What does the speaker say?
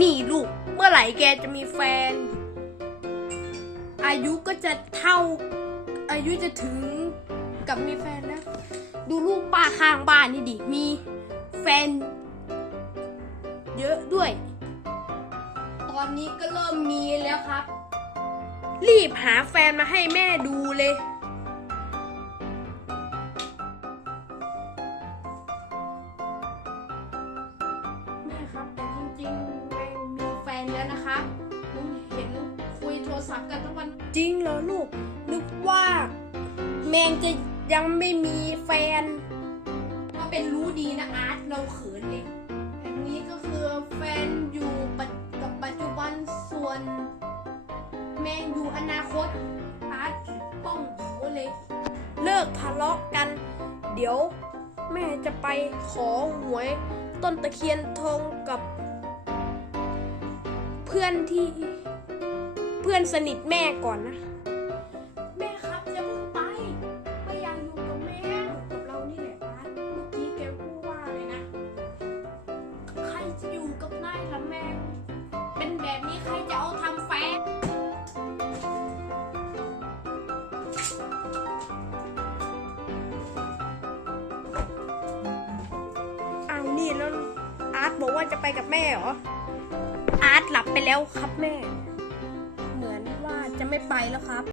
นี่ลูก เมื่อไหร่แกจะมีแฟน อายุก็จะเท่า อายุจะถึงกับมีแฟนแล้วดูลูกป้าข้างบ้านนี่ดิ มีแฟน เยอะด้วย ตอนนี้ก็เริ่มมีแล้วครับ รีบหาแฟนมาให้แม่ดูเลย แฟนแล้วนะคะหนูเห็นคุยโทรศัพท์กันทั้งวันจริงเหรอลูก นึกว่าแมงจะยังไม่มีแฟน ถ้าเป็นรู้ดีนะอาร์ตเราเขินเลยอันนี้ก็คือแฟนอยู่ปัจกับปัจจุบันส่วน แมงอยู่อนาคตอาร์ตป้องหัวเลย เลิกทะเลาะกัน เดี๋ยว แม่จะไปขอหวยต้นตะเคียนทองกับเพื่อนที่เพื่อนสนิทแม่ก่อนนะ แม่ครับจะเพิ่งไปไม่อยากอยู่กับแม่กับเรานี่แหละอาร์ตเมื่อกี้แกพูดว่าเลยนะ ใครจะอยู่กับนายล่ะแม่ เป็นแบบนี้ใครจะเอาทำแฟนอ้าวนี่แล้วอาร์ตบอกว่าจะไปกับแม่เหรอ อาร์ตหลับไปแล้วครับแม่ เหมือนว่าจะไม่ไปแล้วครับ